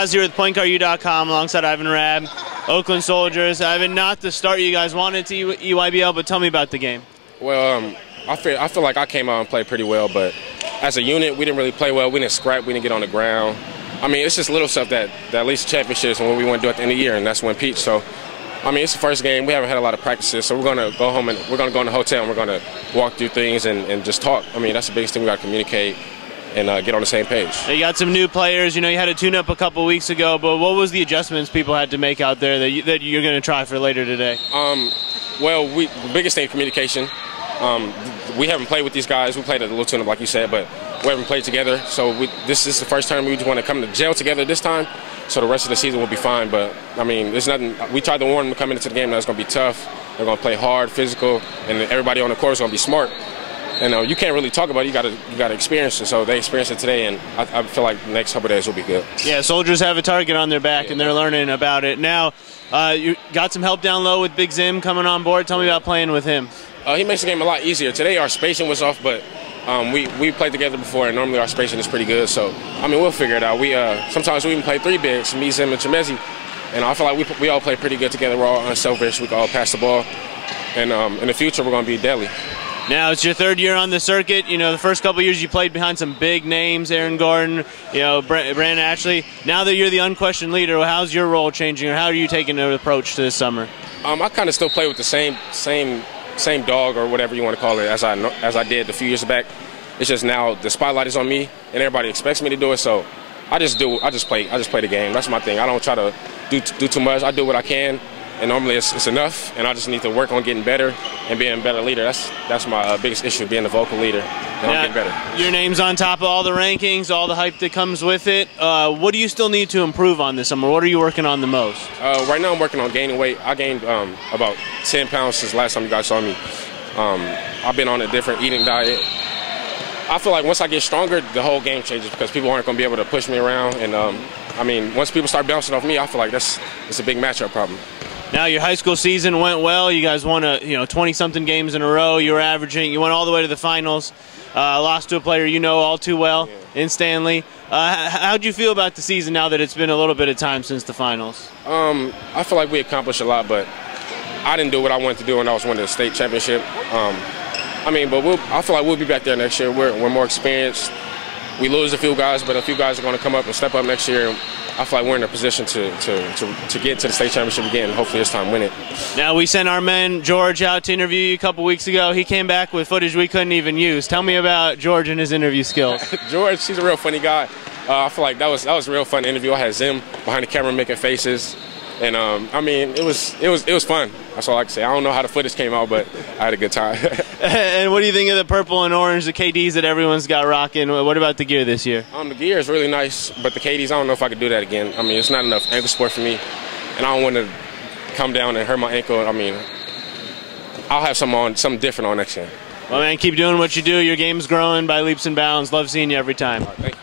Oz here with PointGuardU.com alongside Ivan Rabb, Oakland Soldiers. Ivan, not the start you guys wanted to EYBL, but tell me about the game. Well, I feel like I came out and played pretty well, but as a unit, we didn't really play well. We didn't scrap. We didn't get on the ground. I mean, it's just little stuff that leads to championships and what we want to do at the end of the year, and that's when Peach. So, I mean, it's the first game. We haven't had a lot of practices, so we're going to go home and we're going to go in the hotel and we're going to walk through things and just talk. I mean, that's the biggest thing. We got to communicate and get on the same page. You got some new players. You know, you had a tune-up a couple weeks ago, but what was the adjustments people had to make out there that you're going to try for later today? Well, the biggest thing is communication. We haven't played with these guys. We played a little tune-up, like you said, but we haven't played together. So this is the first time we just want to come to jail together this time. So the rest of the season will be fine. But I mean, there's nothing. We tried to warn them coming into the game that it's going to be tough. They're going to play hard, physical, and everybody on the court is going to be smart. And you can't really talk about it. You got to experience it. So they experienced it today, and I feel like the next couple of days will be good. Yeah, Soldiers have a target on their back, and they're learning about it now. You got some help down low with Big Zim coming on board. Tell me about playing with him. He makes the game a lot easier. Today our spacing was off, but we played together before, and normally our spacing is pretty good. So I mean, we'll figure it out. Sometimes we even play three bigs, me, Zim, and Chemezi, and I feel like we all play pretty good together. We're all unselfish. We can all pass the ball, and in the future we're going to be deadly. Now it's your third year on the circuit. You know, the first couple of years you played behind some big names, Aaron Gordon, you know, Brandon Ashley. Now that you're the unquestioned leader, how's your role changing, or how are you taking an approach to this summer? I kind of still play with the same dog, or whatever you want to call it, as I did a few years back. It's just now the spotlight is on me, and everybody expects me to do it. So I just play the game. That's my thing. I don't try to do too much. I do what I can, and normally it's enough. And I just need to work on getting better and being a better leader. That's my biggest issue, being the vocal leader. And I'm getting better. Your name's on top of all the rankings, all the hype that comes with it. What do you still need to improve on this summer? What are you working on the most? Right now I'm working on gaining weight. I gained about 10 pounds since last time you guys saw me. I've been on a different eating diet. I feel like once I get stronger, the whole game changes because people aren't going to be able to push me around. And I mean, once people start bouncing off me, I feel like it's a big matchup problem. Now your high school season went well. You guys won 20-something games in a row. You went all the way to the finals. Lost to a player you know all too well in Stanley. How'd you feel about the season now that it's been a little bit of time since the finals? I feel like we accomplished a lot, but I didn't do what I wanted to do when I was winning the state championship. I mean, but I feel like we'll be back there next year. We're more experienced. We lose a few guys, but a few guys are going to come up and step up next year. And I feel like we're in a position to get to the state championship again, and hopefully this time win it. Now, we sent our man George out to interview you a couple weeks ago. He came back with footage we couldn't even use. Tell me about George and his interview skills. George, he's a real funny guy. I feel like that was a real fun interview. I had Zim behind the camera making faces. And I mean, it was fun. That's all I can say. I don't know how the footage came out, but I had a good time. And what do you think of the purple and orange, the KDs that everyone's got rocking? What about the gear this year? The gear is really nice, but the KDs, I don't know if I could do that again. I mean, it's not enough ankle support for me, and I don't want to come down and hurt my ankle. I mean, I'll have something different on next year. Well, man, keep doing what you do. Your game's growing by leaps and bounds. Love seeing you every time. All right, thank you.